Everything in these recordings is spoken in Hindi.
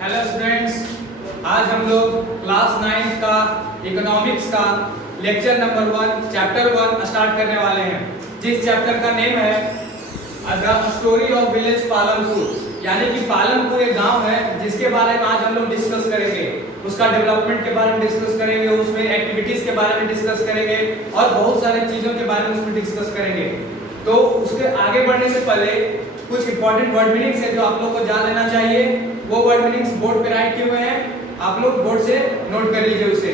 हेलो स्टूडेंट्स, आज हम लोग क्लास 9 का इकोनॉमिक्स का लेक्चर नंबर 1 चैप्टर 1 स्टार्ट करने वाले हैं, जिस चैप्टर का नेम है the story of village Palanpur. यानी कि पालनपुर एक गांव है जिसके बारे में आज हम लोग डिस्कस करेंगे, उसका डेवलपमेंट के बारे में डिस्कस करेंगे, उसमें एक्टिविटीज के बारे में डिस्कस करेंगे और बहुत सारी चीज़ों के बारे में उसमें डिस्कस करेंगे। तो उसके आगे बढ़ने से पहले कुछ इंपॉर्टेंट वर्ड मीनिंग्स है जो आप लोग को जान लेना चाहिए। वो वर्ड मीनिंग्स बोर्ड पे राइट किए हुए हैं, आप लोग बोर्ड से नोट कर लीजिए उसे।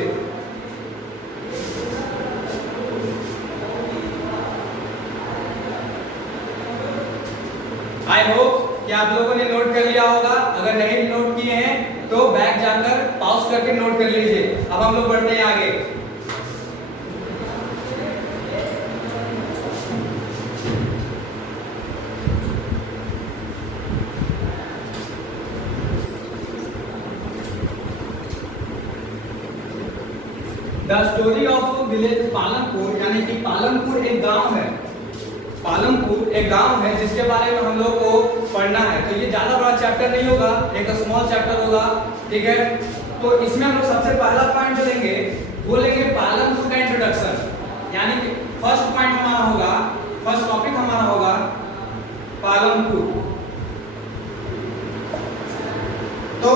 आई होप कि आप लोगों ने नोट कर लिया होगा। अगर नहीं नोट किए हैं तो बैक जाकर पॉज करके नोट कर लीजिए। अब हम लोग बढ़ते हैं आगे। The story of village Palanpur, यानी कि पालनपुर एक गांव है। पालनपुर एक गांव है जिसके बारे में हम लोग को पढ़ना है। तो ये ज्यादा बड़ा चैप्टर नहीं होगा, एक स्मॉल चैप्टर होगा, ठीक है। तो इसमें हम लोग सबसे पहला पॉइंट जो लेंगे वो लेंगे पालनपुर का इंट्रोडक्शन। यानी कि फर्स्ट पॉइंट हमारा होगा, फर्स्ट टॉपिक हमारा होगा पालनपुर। तो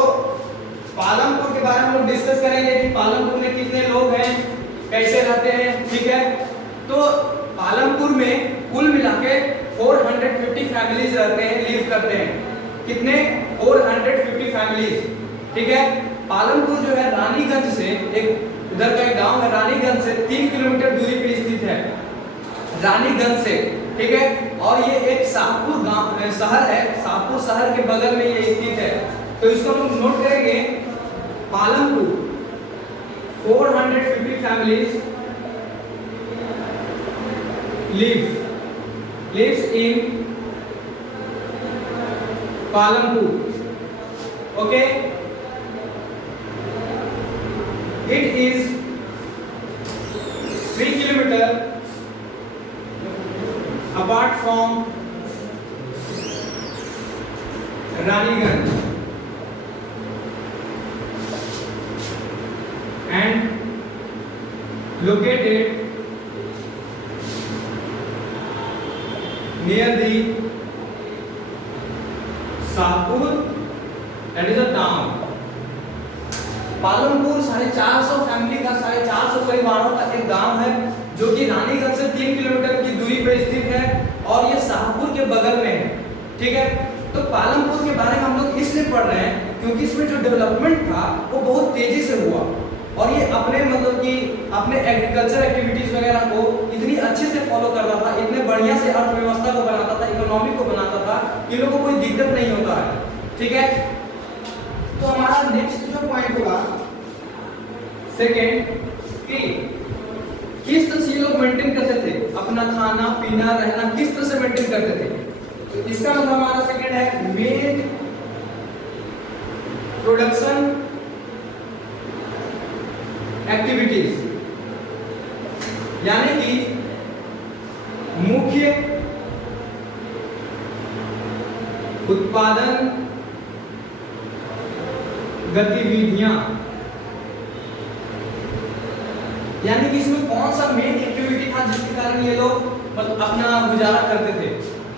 पालनपुर के बारे में हम लोग डिस्कस करेंगे कि पालनपुर में कितने लोग हैं, कैसे रहते हैं, ठीक है। तो पालनपुर में कुल मिलाके 450 फैमिलीज रहते हैं, लिव करते हैं। कितने? 450 फैमिलीज, ठीक है। पालनपुर जो है रानीगंज से, एक उधर का एक गांव है रानीगंज से 3 किलोमीटर दूरी पे स्थित है, रानीगंज से, ठीक है। और ये एक शाहपुर गांव शहर है, शाहपुर शहर के बगल में ये स्थित है। तो इसको हम नोट करेंगे, Palanpur 450 families lives in Palampur. Okay, it is 3 kilometer apart from Raniganj and located near the Shahpur, that is a town. Palanpur 450 family का, 450 परिवारों का एक गांव है जो कि रानीगंज से 3 किलोमीटर की दूरी पर स्थित है और ये शाहपुर के बगल में है, ठीक है। तो पालनपुर के बारे में हम लोग इसलिए पढ़ रहे हैं क्योंकि इसमें जो डेवलपमेंट था वो बहुत तेजी से हुआ और ये अपने मतलब कि अपने एग्रीकल्चर एक्टिविटीज वगैरह को इतनी अच्छे से फॉलो करता था, इतने बढ़िया से अर्थव्यवस्था को बनाता था, इकोनॉमी को बनाता था कि लोगों को कोई दिक्कत नहीं होता है, ठीक है। तो हमारा नेक्स्ट जो पॉइंट होगा सेकेंड, कि किस तरह से ये लोग मेंटेन करते थे अपना खाना पीना रहना, किस तरह से मेंटेन करते थे। तो इसका मतलब हमारा सेकेंड है मेन प्रोडक्शन एक्टिविटीज, यानी कि मुख्य उत्पादन गतिविधियां, यानी कि इसमें कौन सा मेन एक्टिविटी था जिसके कारण ये लोग मतलब अपना गुजारा करते थे।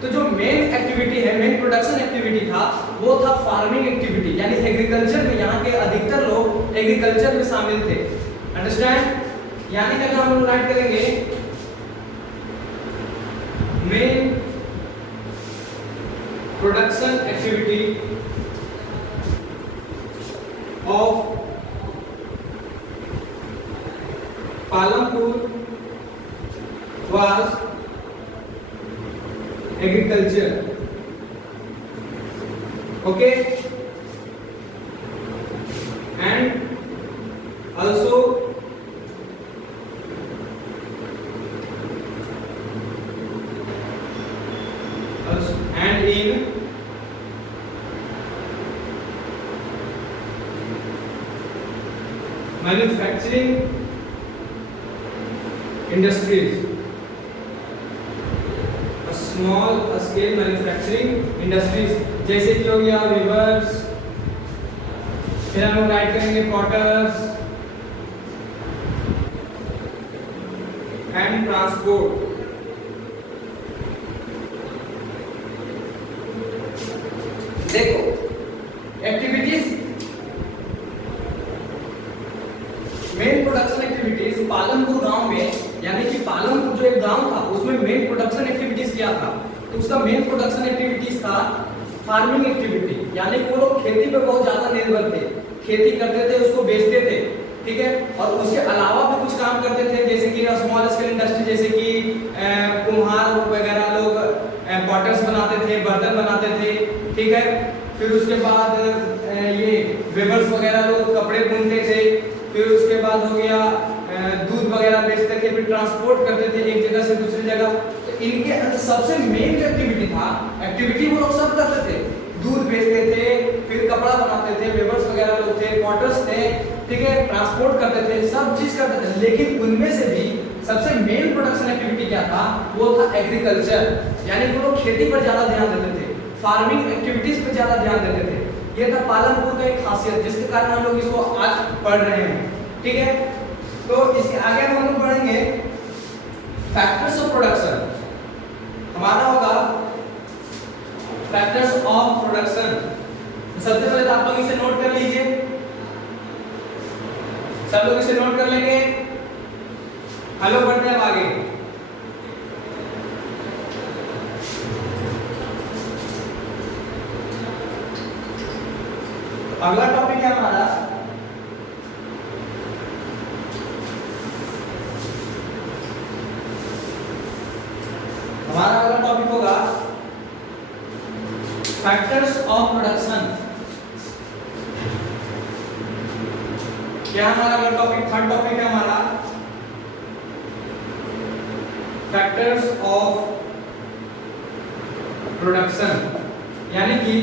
तो जो मेन एक्टिविटी है, मेन प्रोडक्शन एक्टिविटी था वो था फार्मिंग एक्टिविटी, यानी एग्रीकल्चर में यहाँ के अधिकतर लोग एग्रीकल्चर में शामिल थे, अंडरस्टैंड। यानी कि अगर हम लोग राइट करेंगे main production activity of Palanpur was agriculture, okay, and also and in manufacturing industries, small scale manufacturing industries, जैसे कि हो गया रिवर्स फिर हम लोग राइट करेंगे क्वार्टर्स एंड ट्रांसपोर्ट। देखो activities, main production activities Palampur गांव में, यानी कि पालमपुर जो एक गांव था उसमें मेन प्रोडक्शन एक्टिविटीज क्या था, तो उसका मेन प्रोडक्शन एक्टिविटीज था फार्मिंग एक्टिविटी, यानी वो लोग खेती पे बहुत ज्यादा निर्भर थे, खेती करते थे उसको बेचते थे, ठीक है। और उसके अलावा भी कुछ काम करते थे जैसे कि स्मॉल स्केल इंडस्ट्री, जैसे कि कुम्हार वगैरह लोग पॉटर्स बनाते थे, बर्तन बनाते थे, ठीक है। फिर उसके बाद ये वेबर्स वगैरह लोग कपड़े बुनते थे। फिर उसके बाद हो गया दूध वगैरह बेचते थे, फिर ट्रांसपोर्ट करते थे एक जगह से दूसरी जगह। तो इनके सबसे मेन जो एक्टिविटी था, एक्टिविटी वो लोग सब करते थे, दूध बेचते थे, फिर कपड़ा बनाते थे, वेबर्स वगैरह लोग थे, पॉटर्स थे, ठीक है, ट्रांसपोर्ट करते थे, सब चीज करते थे। लेकिन उनमें से भी सबसे मेन प्रोडक्शन एक्टिविटी क्या था, वो था एग्रीकल्चर, यानी वो लोग खेती पर ज्यादा ध्यान देते थे, फार्मिंग एक्टिविटीज पर ज्यादा ध्यान देते थे। ये था पालमपुर का एक खासियत, जिसके कारण हम लोग इसको आज पढ़ रहे हैं, ठीक है। तो इसके आगे हम लोग पढ़ेंगे फैक्टर्स ऑफ प्रोडक्शन। हमारा होगा फैक्टर्स ऑफ प्रोडक्शन। सबसे पहले तो आप लोग इसे नोट कर लीजिए, सब लोग इसे नोट कर लेंगे। हेलो, बढ़ते हैं आगे। अगला टॉपिक है हमारा अगला टॉपिक होगा फैक्टर्स ऑफ प्रोडक्शन। क्या हमारा अगला टॉपिक, थर्ड टॉपिक है हमारा फैक्टर्स ऑफ प्रोडक्शन, यानी कि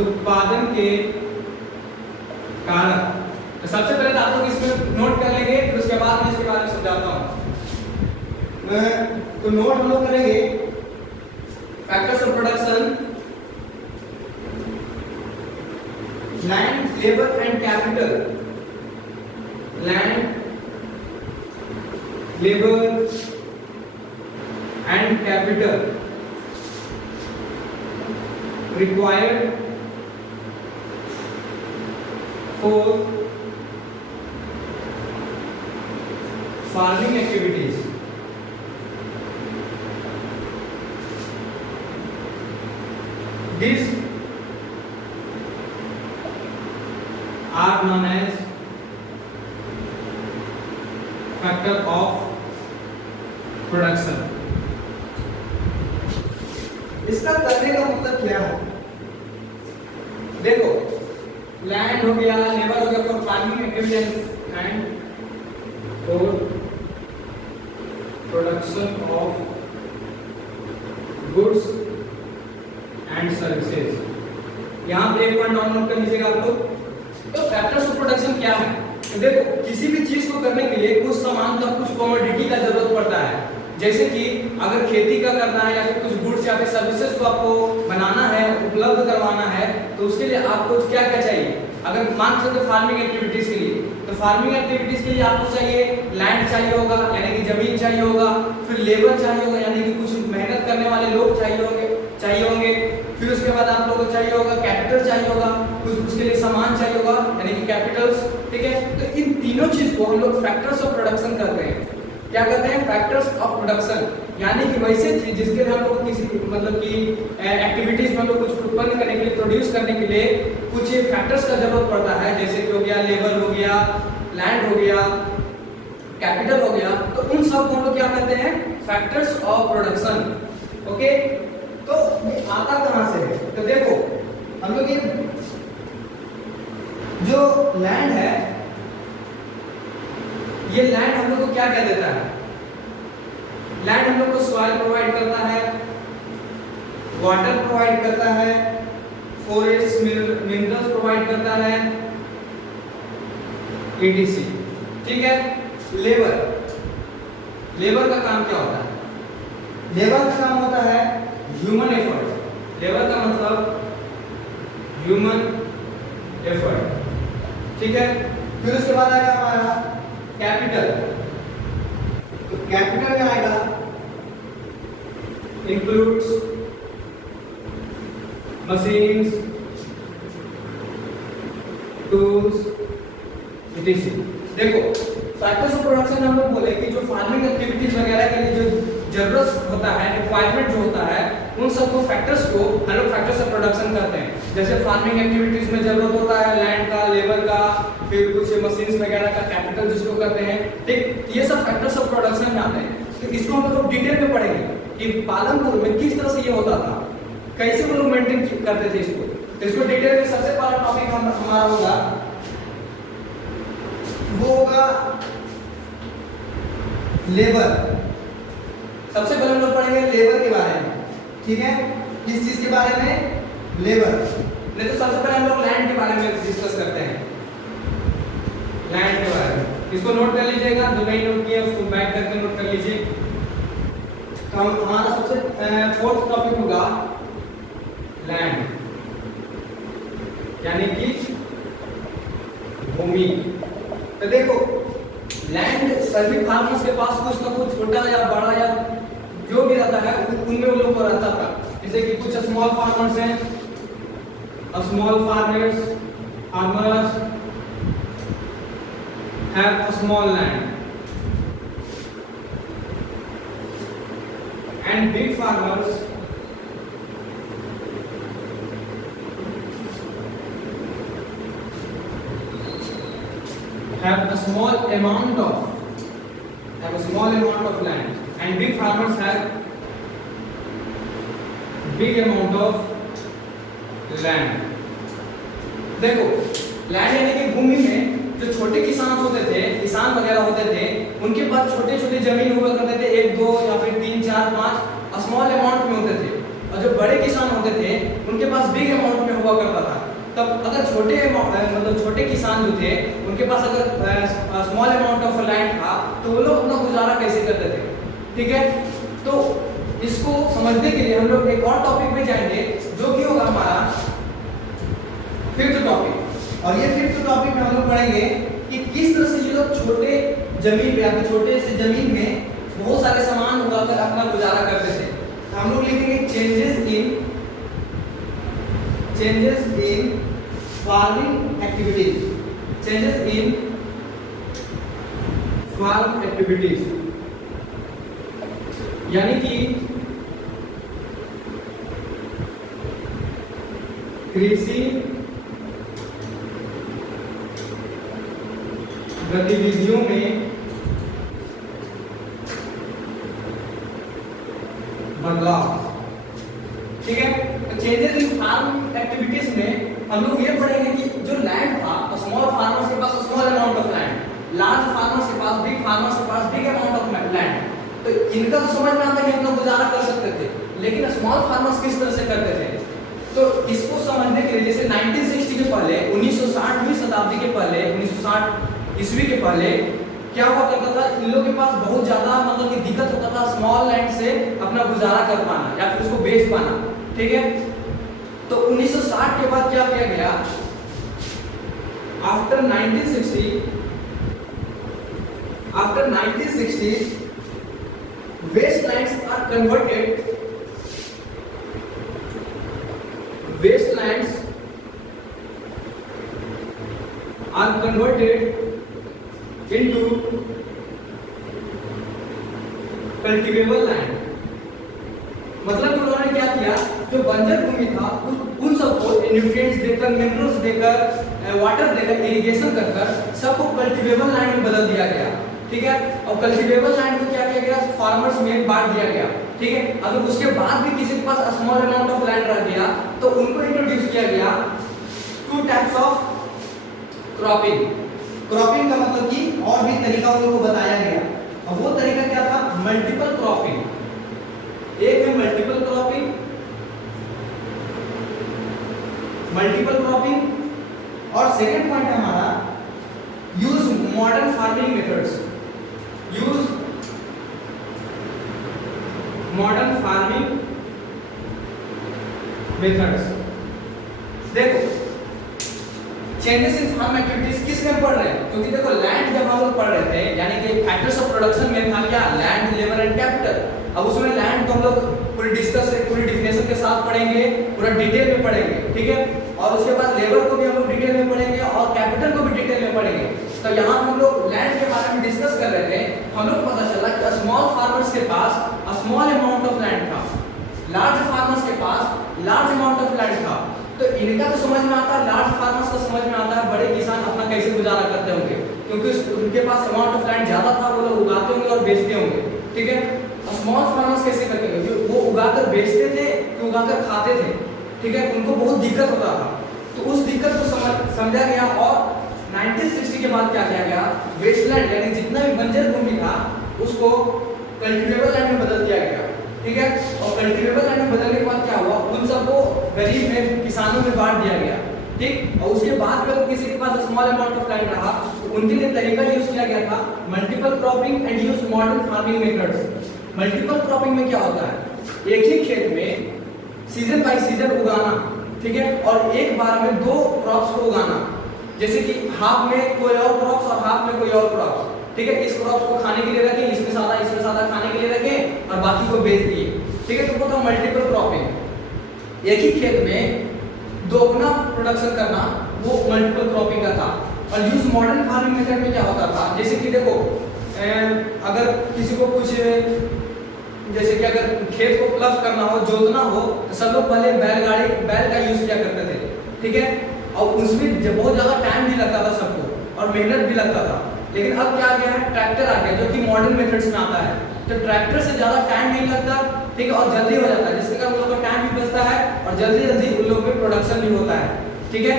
उत्पादन के कारक। तो सबसे पहले तो आप लोग इसमें नोट कर लेंगे, फिर उसके बाद मैं इसके बारे में समझाता हूं। तो नोट हम लोग करेंगे factors of production, land, labour and capital. Land, labour and capital required for farming activities. These are known as factor of production. इसका करने का मतलब क्या है? देखो, लैंड हो गया, लेबर हो गया for farming activities and for production of goods and services. यहाँ पे एक पॉइंट नोट कर लीजिएगा आप लोग। तो फैक्टर्स ऑफ प्रोडक्शन क्या है? तो देखो, किसी भी चीज को करने के लिए कुछ सामान का, कुछ कमोडिटी का जरूरत पड़ता है। जैसे कि अगर खेती का करना है या फिर कुछ गुड्स या फिर सर्विसेज को आपको बनाना है, उपलब्ध करवाना है, तो उसके लिए आपको क्या क्या चाहिए? अगर मान सकते फार्मिंग एक्टिविटीज के लिए, तो फार्मिंग एक्टिविटीज के लिए आपको चाहिए लैंड चाहिए होगा, यानी कि जमीन चाहिए होगा, फिर लेबर चाहिए होगा, यानी कि कुछ मेहनत करने वाले लोग चाहिए होंगे, फिर उसके बाद आप लोगों को चाहिए होगा कैपिटल चाहिए होगा, कुछ उसके लिए सामान चाहिए होगा, यानी कि कैपिटल्स, ठीक है। तो इन तीनों चीज को हम लोग फैक्टर्स ऑफ प्रोडक्शन करते हैं। क्या कहते हैं? फैक्टर्स ऑफ प्रोडक्शन, यानी कि वैसे चीज जिसके लिए हम लोग किसी मतलब कि एक्टिविटीज में लोग कुछ उत्पन्न करने के लिए, प्रोड्यूस करने के लिए कुछ फैक्टर्स का जरूरत पड़ता है, जैसे कि हो गया लेबर हो गया, लैंड हो गया, कैपिटल हो गया। तो उन सब को हम लोग क्या कहते हैं? Factors of production. ओके, तो आता कहां से है? तो देखो, हम लोग ये जो लैंड है, ये लैंड हम लोग को क्या कह देता है? लैंड हम लोग को सॉइल प्रोवाइड करता है, वाटर प्रोवाइड करता है, फॉरेस्ट मिनरल्स प्रोवाइड करता है, etc। ठीक है। लेबर का काम क्या होता है? लेबर का काम होता है ह्यूमन एफर्ट। लेबर का मतलब ह्यूमन एफर्ट, ठीक है। फिर उसके बाद आएगा हमारा कैपिटल। तो कैपिटल में आएगा इंक्लूड्स मशीन्स, टूल्स, इटीसी। देखो फैक्टर्स ऑफ प्रोडक्शन हम लोग बोले कि जो फार्मिंग एक्टिविटीज वगैरह के लिए जो जरूरत होता है, रिक्वायरमेंट जो होता है, उन सबको फैक्टर्स को हम लोग फैक्टर्स ऑफ प्रोडक्शन करते हैं। जैसे फार्मिंग एक्टिविटीज में जरूरत होता है लैंड का, लेबर का, फिर कुछ मशीन्स वगैरह का, कैपिटल जिसको करते हैं, ठीक, ये सब फैक्टर्स ऑफ प्रोडक्शन में आते हैं। तो इसको हम लोग डिटेल में पढ़ेंगे कि पालनपुर में किस तरह से ये होता था, कैसे वो लोग मेंटेन करते थे इसको। तो इसको डिटेल में सबसे पहला टॉपिक हमारा होगा, वो होगा लेबर। सबसे पहले हम लोग पढ़ेंगे लेबर के बारे में, ठीक है। किस चीज के बारे में? लेबर। नहीं तो सबसे पहले हम लोग लैंड के बारे में डिस्कस करते हैं, लैंड के बारे में। इसको नोट कर लीजिएगा, जो नहीं नोट किया उसको बैक करके नोट कर लीजिए। तो हमारा सबसे फोर्थ टॉपिक होगा लैंड, यानी कि भूमि। तो देखो लैंड सभी फार्मर्स के पास कुछ ना कुछ छोटा या बड़ा या जो भी रहता है उनमें वो लोग को रहता था। जैसे कि कुछ स्मॉल फार्मर्स हैं, small farmers have a small land and big farmers have a small amount of land, and big farmers have big amount of land। देखो लैंड यानी कि भूमि में जो छोटे किसान होते थे, किसान वगैरह होते थे, उनके पास छोटे छोटे जमीन हुआ करते थे, 1 2 या फिर 3 4 5 स्मॉल अमाउंट में होते थे। और जो बड़े किसान होते थे उनके पास बिग अमाउंट में हुआ करता था। तब अगर छोटे किसान जो थे उनके पास अगर स्मॉल अमाउंट ऑफ लैंड था तो वो लोग अपना गुजारा कैसे करते थे, ठीक है। तो इसको समझने के लिए हम लोग एक और टॉपिक पे जाएंगे जो कि होगा हमारा फिफ्थ टॉपिक। और ये फिफ्थ टॉपिक में हम लोग पढ़ेंगे कि किस तरह से ये लोग छोटे जमीन या फिर छोटे से जमीन में बहुत सारे सामान उगाकर अपना गुजारा करते थे। तो हम लोग लिखेंगे changes in farming activities, changes in farm activities, यानी कि कृषि गतिविधियों में बदलाव, ठीक है। तो चेंजेस इन फार्म एक्टिविटीज में हम लोग ये पढ़ेंगे कि जो लैंड था, स्मॉल फार्मर्स के पास small amount of land, large farmers के पास, बिग फार्मर्स के पास बिग अमाउंट ऑफ लैंड। तो इनका तो समझ में आता है कि हम लोग गुजारा कर सकते थे, लेकिन स्मॉल फार्मर्स किस तरह से करते थे। तो इसको समझने के लिए जैसे 1960 के पहले, 1960वीं शताब्दी के पहले, 1960 ईस्वी के पहले क्या हुआ करता था, इन लोगों के पास बहुत ज्यादा मतलब कि दिक्कत होता था स्मॉल लैंड से अपना गुजारा कर पाना या फिर उसको बेच पाना, ठीक है। तो 1960 के बाद क्या किया गया, after 1960 wastelands are converted into cultivable land. मतलब उन्होंने क्या किया, जो बंजर भूमि था उन सबको न्यूट्रिएंट्स देकर, मिनरल्स देकर, वाटर देकर, इरिगेशन कर सबको कल्टिवेबल लैंड में बदल दिया गया, ठीक है। और कल्टिवेबल लैंड को क्या किया गया, फार्मर्स में बांट दिया गया, ठीक है। अगर उसके बाद भी किसी के पास स्मॉल अमाउंट ऑफ लैंड रह गया तो उनको इंट्रोड्यूस किया गया 2 टाइप्स ऑफ क्रॉपिंग। क्रॉपिंग का मतलब कि और भी तरीका उन लोगों को बताया गया, और वो तरीका क्या था, मल्टीपल क्रॉपिंग। एक है मल्टीपल क्रॉपिंग, और सेकंड पॉइंट है हमारा use modern farming methods, use modern farming methods. देखो चेंजेस इन फार्म एक्टिविटीज किस में पढ़ रहे हैं, क्योंकि देखो लैंड जब हम लोग पढ़ रहे थे यानी कि फैक्टर्स ऑफ प्रोडक्शन में था क्या, लैंड, लेबर एंड कैपिटल। अब उसमें लैंड को हम लोग पूरी डिफिनेशन के साथ पढ़ेंगे, पूरा डिटेल में पढ़ेंगे, ठीक है। और उसके बाद लेबर को भी हम लोग डिटेल में पढ़ेंगे और कैपिटल को भी डिटेल में पढ़ेंगे। तो यहाँ हम लोग लैंड के बारे में डिस्कस कर रहे थे, हम लोग पता चला कि स्मॉल फार्मर्स के पास स्मॉल अमाउंट ऑफ लैंड था, लार्ज फार्मर्स के पास लार्ज अमाउंट ऑफ लैंड था। तो इनका तो समझ में आता है, लार्ज फार्मर्स का समझ में आता है बड़े किसान अपना कैसे गुजारा करते होंगे, क्योंकि उनके पास अमाउंट ऑफ लैंड ज्यादा था, वो लोग उगाते होंगे और बेचते होंगे, ठीक है। और स्मॉल फार्मर्स कैसे करते होंगे, वो उगाकर बेचते थे कि उगाकर खाते थे, ठीक है। उनको बहुत दिक्कत होता था, तो उस दिक्कत को समझा गया और 1960 के बाद क्या किया गया, वेस्टलैंड यानी जितना भी बंजर भूमि था उसको कल्टीवेबल लैंड में बदल दिया गया, ठीक है। और कल्टीवेबल लैंड में बदलने के बाद क्या हुआ, उन सबको गरीब में किसानों में बांट दिया गया, ठीक। और उसके बाद में किसी के पास स्मॉल अमाउंट ऑफ लैंड रहा तो उनके लिए तरीका यूज किया गया था multiple cropping and use modern farming methods. Multiple cropping में क्या होता है, एक ही खेत में सीजन बाय सीजन उगाना, ठीक है, और एक बार में दो क्रॉप्स को उगाना, जैसे कि हाफ में कोई और क्रॉप्स और हाफ में कोई और क्रॉप्स, ठीक है। इस क्रॉप्स को खाने के लिए रखें, इसमें सादा खाने के लिए रखें और बाकी को बेच दिए, ठीक है। तो वो था मल्टीपल क्रॉपिंग, एक ही खेत में दोगुना प्रोडक्शन करना, वो मल्टीपल क्रॉपिंग का था। और यूज मॉडर्न फार्मिंग मेथड में क्या होता था, जैसे कि देखो अगर किसी को कुछ जैसे कि अगर खेत को प्लफ करना हो, जोतना हो, तो सब लोग पहले बैल का यूज किया करते थे, ठीक है। और उसमें बहुत ज्यादा टाइम भी लगता था सबको और मेहनत भी लगता था। लेकिन अब क्या आ गया है, ट्रैक्टर आ गया जो कि मॉडर्न मेथड्स में आता है, तो ट्रैक्टर से ज्यादा टाइम नहीं लगता, ठीक है, और जल्दी हो जाता है, जिससे कारण उन लोगों का टाइम भी बचता है और जल्दी उन लोगों में प्रोडक्शन भी होता है, ठीक है।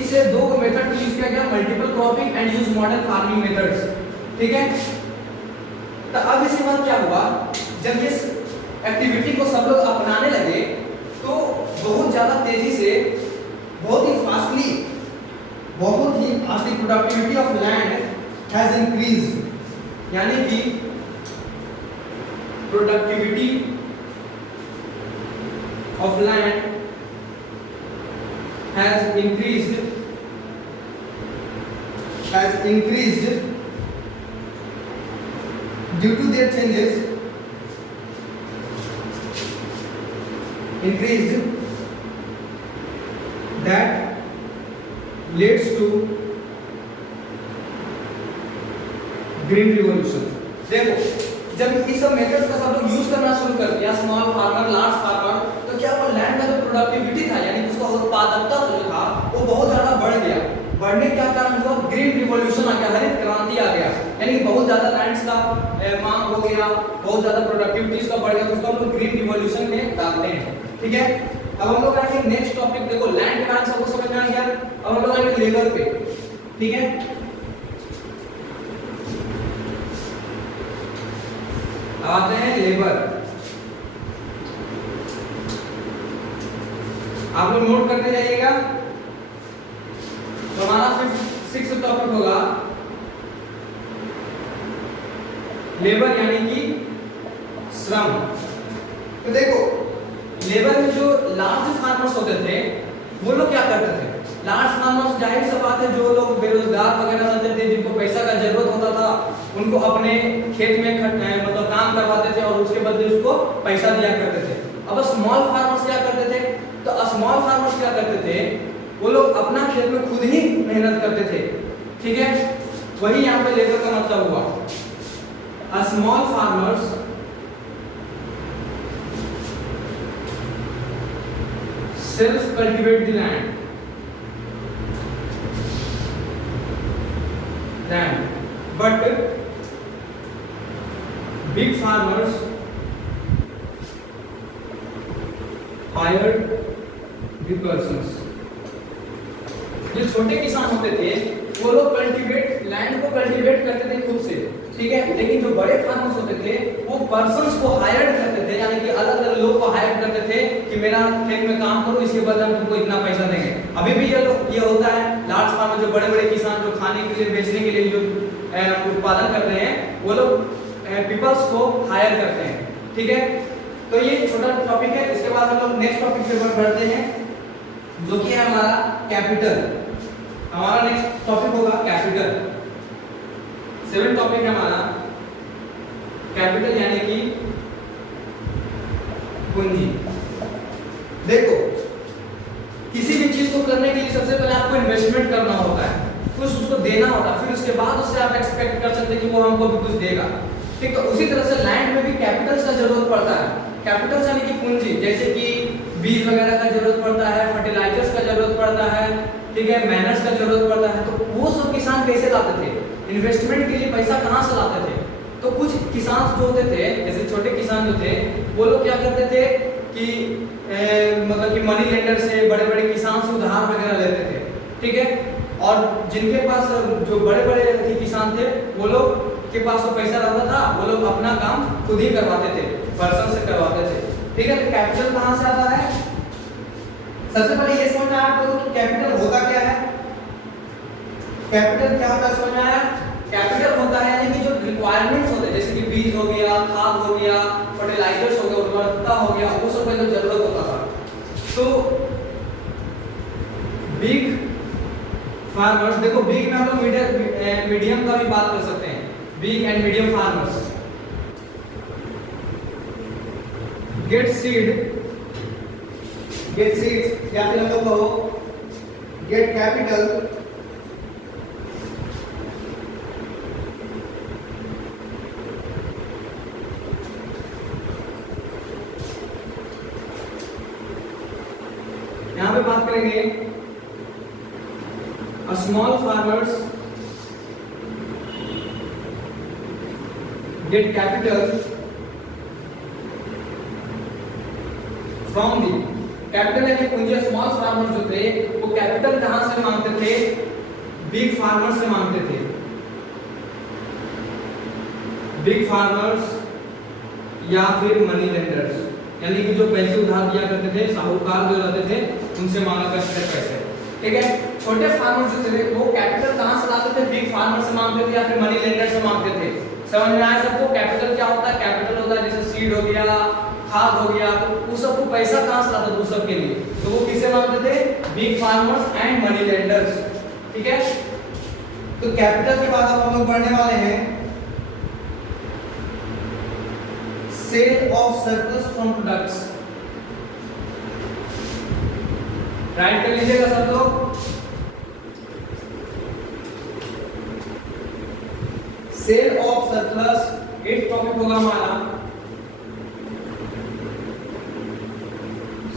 इसे दो मेथड को यूज किया गया, multiple cropping and use modern farming methods, ठीक है। तो अब इसके बाद क्या हुआ, जब इस एक्टिविटी को सब लोग अपनाने लगे तो बहुत ज्यादा तेजी से, बहुत ही fastly productivity of land has increased, यानी कि productivity of land has increased due to their changes that leads to green revolution. देखो जब इस सब मेथड्स का सब लोग यूज करना शुरू कर दिया, स्मॉल फार्मर, लार्ज फार्मर, तो क्या वो लैंड का जो प्रोडक्टिविटी था यानी उसका उत्पादकता जो था वो बहुत ज्यादा बढ़ गया। बढ़ने का कारण हुआ ग्रीन रिवॉल्यूशन आ गया, हरित क्रांति आ गया, यानी बहुत ज्यादा लैंड्स का मांग हो गया, बहुत ज्यादा प्रोडक्टिविटीज का बढ़ गया, तो उसको हम लोग ग्रीन रिवॉल्यूशन में डालते हैं, ठीक है। अब हम लोग आएंगे नेक्स्ट टॉपिक, देखो लैंड के बारे में सबको समझ में आ गया। अब हम लोग आएंगे लेबर पे, ठीक है। आते हैं लेबर, आप लोग नोट करते जाइएगा। तो हमारा 6th टॉपिक होगा लेबर यानी कि श्रम। तो देखो लेबर में जो लार्ज फार्मर्स होते थे वो लोग क्या करते थे, लार्ज फार्मर्स जाहिर सी बात है जो लोग बेरोजगार वगैरह रहते थे, जिनको पैसा का जरूरत होता था, उनको अपने खेत में मतलब काम करवाते थे और उसके बदले उसको पैसा दिया करते थे। अब स्मॉल फार्मर्स क्या करते थे, तो स्मॉल फार्मर्स क्या करते थे, वो लोग अपना खेत में खुद ही मेहनत करते थे, ठीक है। वही यहाँ पे लेबर का मतलब हुआ, small farmers self cultivate the land, but big farmers hired the persons। जो छोटे किसान होते थे वो लोग लैंड को कल्टीवेट करते थे खुद से, ठीक है। लेकिन जो बड़े फार्मर्स होते थे वो पर्सन्स को हायर करते थे, यानी कि अलग अलग लोग को हायर करते थे कि मेरा खेत में काम करो, इसके बदले हम तुमको इतना पैसा देंगे। अभी भी ये होता है, लार्ज फार्मर जो बड़े बड़े किसान जो खाने के लिए बेचने के लिए जो उत्पादन करते हैं वो लोग पीपल्स को हायर करते हैं, ठीक है। तो ये छोटा टॉपिक है। इसके बाद हम लोग नेक्स्ट टॉपिक पे बढ़ते हैं जो कि कैपिटल। हमारा नेक्स्ट टॉपिक होगा कैपिटल। 7 टॉपिक है हमारा कैपिटल यानी कि पूंजी। देखो किसी भी चीज को करने के लिए सबसे पहले आपको इन्वेस्टमेंट करना होता है, कुछ उसको देना होता है, फिर उसके बाद उससे आप एक्सपेक्ट कर सकते हैं कि वो हमको भी कुछ देगा। ठीक, तो उसी तरह से लैंड में भी कैपिटल्स का जरूरत पड़ता है। कैपिटल्स यानी कि पूंजी, जैसे कि बीज वगैरह का जरूरत पड़ता है, फर्टिलाइजर्स का जरूरत पड़ता है, ठीक है, मैनर्स का जरूरत पड़ता है। तो वो सब किसान कैसे लाते थे? इन्वेस्टमेंट के लिए पैसा कहाँ से लाते थे? तो कुछ किसान जो होते थे, जैसे छोटे किसान जो थे, वो लोग क्या करते थे कि मतलब कि मनी लेंडर से, बड़े बड़े किसान से उधार वगैरह लेते थे। ठीक है, और जिनके पास जो बड़े बड़े किसान थे वो लोग के पास तो पैसा रहता था, वो लोग अपना काम खुद ही करवाते थे, पर्सन से करवाते थे। ठीक है, तो कैपिटल कहाँ से आता है? सबसे पहले ये समझना है आपको कि कैपिटल होता क्या है। कैपिटल क्या होता है समझ में आया? कैपिटल होता है यानी कि जो रिक्वायरमेंट्स होते हैं, जैसे कि बीज हो गया, खाद हो गया, फर्टिलाइजर्स हो गया, उर्वरकता हो गया, वो सब का जो जरूरत होता था। तो बिग फार्मर्स, देखो बिग में हम लोग मीडियम का भी बात कर सकते हैं, big and medium farmers get seed या फिर हम लोग कहो गेट कैपिटल यहां पे बात करेंगे small farmers get capital from the capital यानी पूंजी। स्मॉल फार्मर्स जो थे वो कैपिटल कहां से मांगते थे? बिग फार्मर्स से मांगते थे। बिग फार्मर्स या फिर मनी लेंडर्स, यानी कि जो पैसे उधार दिया करते थे, साहूकार जो रहते थे, उनसे मांगा करते थे पैसे। ठीक है, छोटे फार्मर्स जो थे वो कैपिटल कहां से लाते थे? बिग फार्मर से मांगते थे या फिर मनी लेंडर से मांगते थे। समझ में आया सबको? कैपिटल क्या होता है? कैपिटल होता है जैसे सीड हो गया, खाद हो गया, तो उस सबको पैसा कहां से लाते थे उस सब के लिए? तो वो किससे मांगते थे? Big farmers and money lenders. ठीक है, तो कैपिटल के बाद अब हम लोग पढ़ने वाले हैं sale of surplus from products. Write कर लीजिएगा सब लोग। सेल ऑफ सरप्लस 8 टॉपिक होगा हमारा।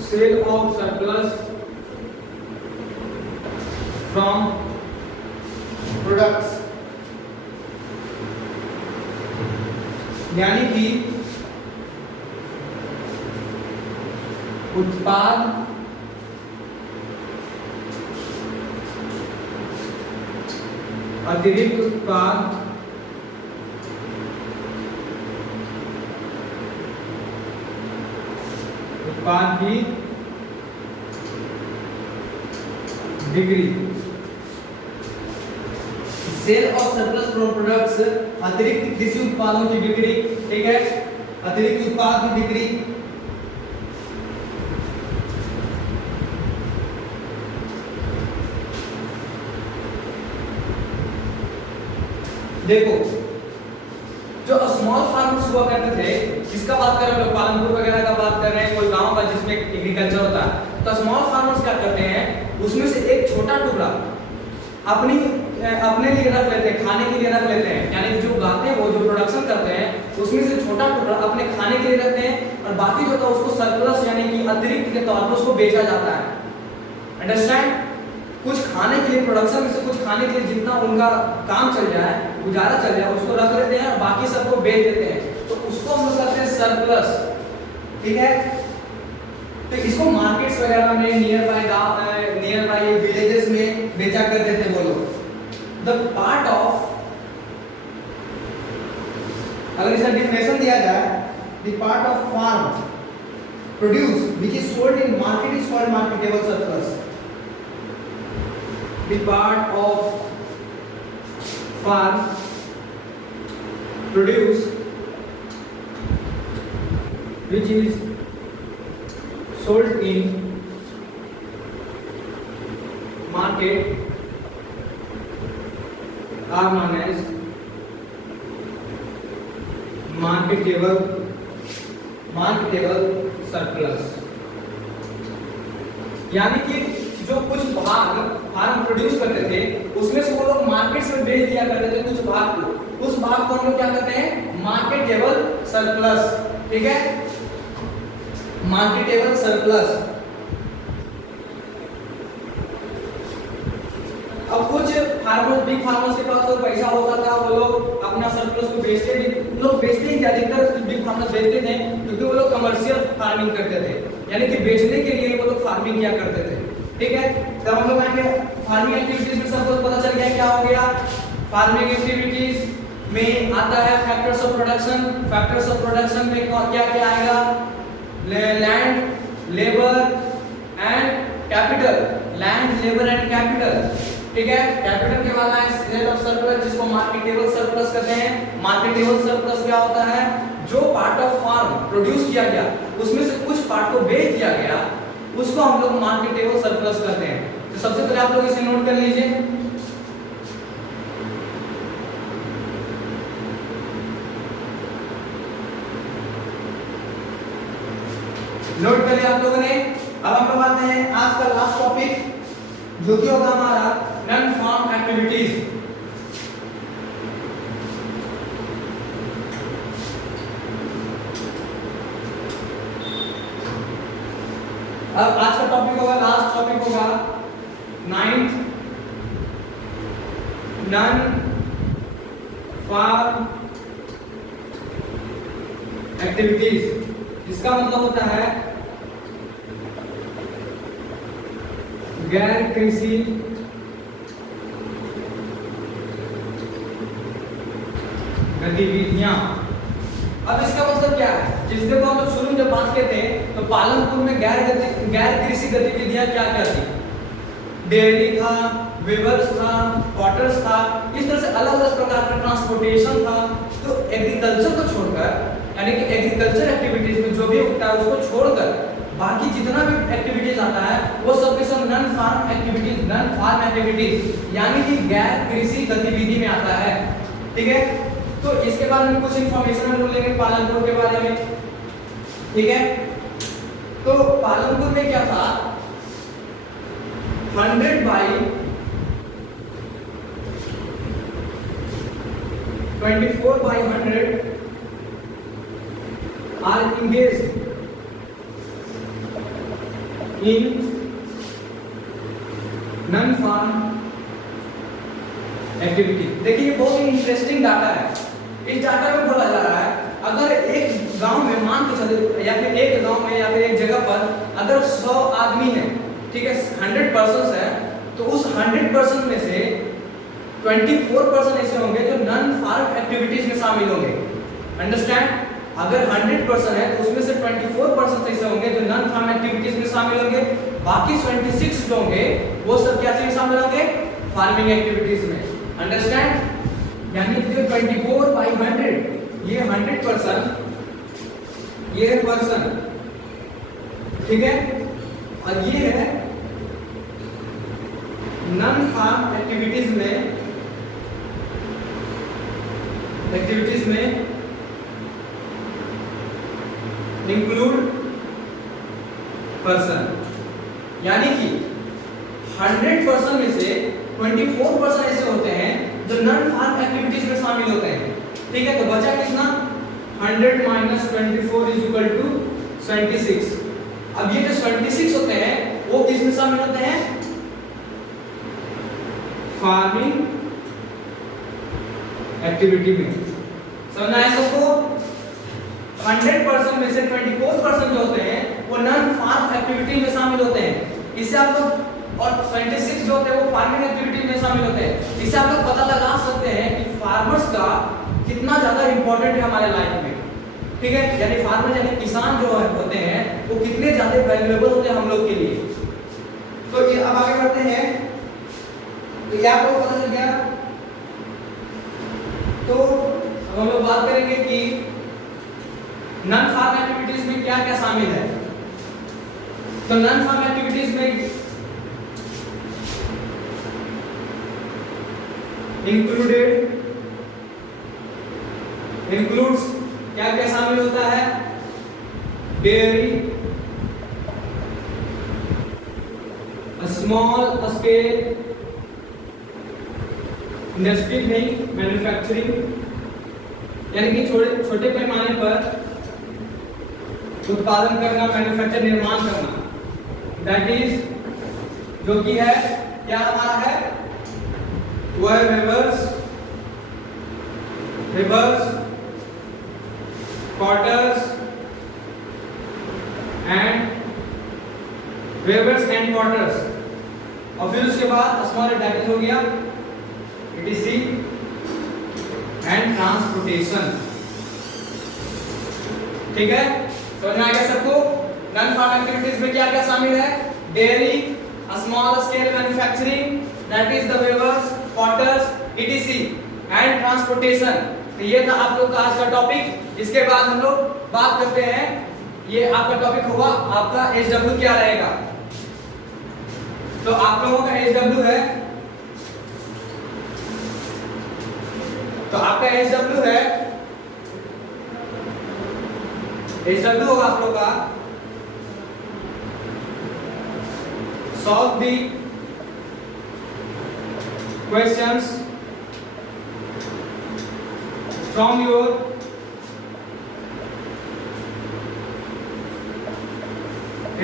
Sale of surplus from products, यानी कि उत्पाद अतिरिक्त उत्पाद की बिक्री। Sale of surplus from products, अतिरिक्त कृषि उत्पादों की बिक्री। ठीक है, अतिरिक्त उत्पाद की बिक्री। देखो जो स्मॉल फार्मर्स हुआ करते थे, किसका बात कर रहे हैं लोग? पालनपुर वगैरह का बात कर रहे हैं, कोई गांव का जिसमें एग्रीकल्चर होता है। तो स्मॉल फार्मर्स क्या करते हैं, उसमें से एक छोटा टुकड़ा अपने लिए रख लेते हैं, खाने के लिए रख लेते हैं, यानी जो उगाते हैं वो जो प्रोडक्शन करते हैं उसमें से छोटा टुकड़ा अपने खाने के लिए रखते हैं और बाकी जो होता है उसको सरप्लस यानी कि अतिरिक्त के तौर पर उसको बेचा जाता है। अंडरस्टैंड? कुछ खाने के लिए, प्रोडक्शन में से कुछ खाने के लिए जितना उनका काम चल जाए, गुजारा चल जाए, उसको रख लेते हैं और बाकी सबको बेच देते हैं, तो उसको हम लोग कहते हैं सरप्लस। ठीक है, तो इसको मार्केट्स वगैरह में नियर बाय विलेजेस में बेचा करते थे वो लोग। द पार्ट ऑफ, अगर इसका डिफिनेशन दिया जाए, the part of farm produce which is sold in market is called marketable surplus. The part of farm produce which is sold in market are known as marketable surplus। यानी कि जो कुछ भाग फार्म प्रोड्यूस करते थे उसमें से वो लोग मार्केट में बेच दिया करते थे कुछ भाग को, उस भाग को हम लोग क्या कहते हैं मार्केटेबल सरप्लस। ठीक है, मार्केटेबल सरप्लस। अब कुछ फार्मर्स, बिग फार्मर्स के पास तो पैसा होता था, वो लोग अपना सरप्लस को बेचते भी, लोग बेचते ही क्या, अधिकतर बिग फार्मर्स बेचते थे क्योंकि वो लोग कमर्शियल फार्मिंग करते थे, यानी कि बेचने के लिए वो लोग फार्मिंग किया करते थे। ठीक है, तब हम लोग आएंगे फार्मिंग एक्टिविटीज में, सबको पता चल गया क्या हो गया। फार्मिंग एक्टिविटीज में आता है factors of production. Factors of production में क्या क्या आएगा, land, labour and capital. Land, labour and capital. ठीक है, कैपिटल के बाद आए सेल ऑफ सरप्लस, जिसको मार्केटेबल सरप्लस कहते हैं। मार्केटेबल सरप्लस क्या होता है, जो पार्ट ऑफ फार्म प्रोड्यूस किया गया उसमें से कुछ पार्ट को बेच दिया गया, उसको हम लोग मार्केटेबल सरप्लस कहते हैं। तो सबसे पहले आप लोग इसे नोट कर लीजिए। नोट कर लिया आप लोगों ने। अब हम लोग आते हैं आज का लास्ट टॉपिक, जो कि होगा हमारा नॉन फार्म एक्टिविटीज। अब आज का टॉपिक होगा, लास्ट टॉपिक होगा 9th नॉन फार्म एक्टिविटीज। इसका मतलब होता है गैर कृषि गतिविधियां। अब इसका मतलब क्या है, जिसके को हम लोग शुरू में जब बात करते हैं तो पालनपुर में गैर कृषि गतिविधियां क्या क्या थी, डेयरी था, वेवर्स था, क्वार्टर्स था, इस तरह से अलग अलग प्रकार का ट्रांसपोर्टेशन था। तो एग्रीकल्चर को छोड़कर, यानी कि एग्रीकल्चर एक्टिविटीज में जो भी उगता है उसको छोड़कर बाकी जितना भी एक्टिविटीज आता है वो सब के सब non farm activities, non farm activities यानी कि गैर कृषि गतिविधि में आता है। ठीक है, तो इसके बारे में कुछ इंफॉर्मेशन हम लोग लेंगे पालनपुर के बारे में। ठीक है, तो पालनपुर में क्या था, 100 by 24 by 100 are engaged in non farm activity. देखिए ये बहुत ही इंटरेस्टिंग डाटा है। इस डाटा में बोला जा रहा है अगर एक गांव में, मान के चलिए, या फिर एक गांव में या फिर एक जगह पर अगर 100 आदमी है, ठीक है, 100% है, तो उस 100% में से 24% ऐसे होंगे जो नॉन फार्म एक्टिविटीज में शामिल होंगे। अंडरस्टैंड, अगर 100% है तो उसमें से 24% ऐसे होंगे जो नॉन फार्म एक्टिविटीज में शामिल होंगे, बाकी 26 जो होंगे वो सब क्या चीज शामिल होंगे, फार्मिंग एक्टिविटीज में। अंडरस्टैंड, यानी कि 24 by 100 ये 100%, ये है पर्सन, ठीक है, और ये है नॉन फार्म एक्टिविटीज में इंक्लूड पर्सन, यानी कि 100% में से 24% ऐसे होते हैं जो नॉन फार्म एक्टिविटीज में शामिल होते हैं। ठीक है, तो बचा कितना, 100 माइनस 24 इज इक्वल टू 26। अब ये जो 26 होते हैं वो किस में शामिल होते हैं, फार्मिंग एक्टिविटी में। समझना है सबको, 100% में से 24% जो होते हैं वो नॉन फार्म एक्टिविटी में शामिल होते हैं। इससे आप लोग, और 26 जो होते हैं वो फार्मिंग एक्टिविटी में शामिल होते हैं। इससे आप लोग पता लगा सकते हैं कि फार्मर्स का कितना ज्यादा इंपॉर्टेंट है हमारे लाइफ में। ठीक है, यानी फार्मर यानी किसान जो होते हैं वो कितने ज्यादा वैल्यूएबल होते हैं हम लोग के लिए। तो ये अब आगे बढ़ते हैं, तो ये आपको पता चल गया। तो अब हम लोग बात करेंगे कि नॉन फार्म एक्टिविटीज में क्या क्या शामिल है। तो नॉन फार्म एक्टिविटीज में इंक्लूड्स क्या क्या शामिल होता है? डेयरी, स्मॉल स्केल इंडस्ट्री नहीं, मैन्युफैक्चरिंग यानी कि छोटे पैमाने पर उत्पादन करना, मैन्युफैक्चर निर्माण करना, दैट इज जो कि है क्या हमारा है वह वेवर्स, क्वार्टर्स एंड क्वार्टर्स। और फिर उसके बाद स्मॉल दैट इज हो गया ETC एंड ट्रांसपोर्टेशन। ठीक है, समझ में आ गया सबको? नॉन फार्म एक्टिविटीज में क्या क्या शामिल है? Dairy, small scale manufacturing, that is the weavers, quarters, ETC and transportation. तो ये था आप लोग का आज का टॉपिक। इसके बाद हम लोग बात करते हैं, ये आपका टॉपिक होगा आपका SW क्या रहेगा। तो आप लोगों का SW है, तो आपका SW है, SW होगा आप लोग का solve the questions from your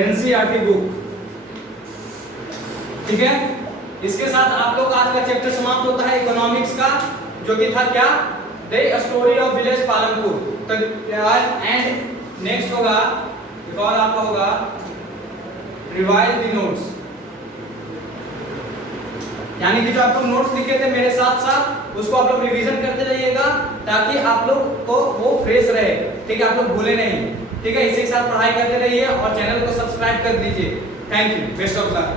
NCERT book. ठीक है, इसके साथ आप लोग आज का चैप्टर समाप्त होता है इकोनॉमिक्स का, जो कि था क्या? The story of village Palanpur. तो एंड नेक्स्ट होगा एक और आपका होगा रिवाइज द नोट्स, यानी कि जो आप लोग नोट्स लिखे थे मेरे साथ साथ उसको आप लोग रिवीजन करते रहिएगा ताकि आप लोग को वो फ्रेश रहे। ठीक है, आप लोग भूले नहीं। ठीक है, इसी के साथ पढ़ाई करते रहिए और चैनल को सब्सक्राइब कर दीजिए। Thank you, best of luck.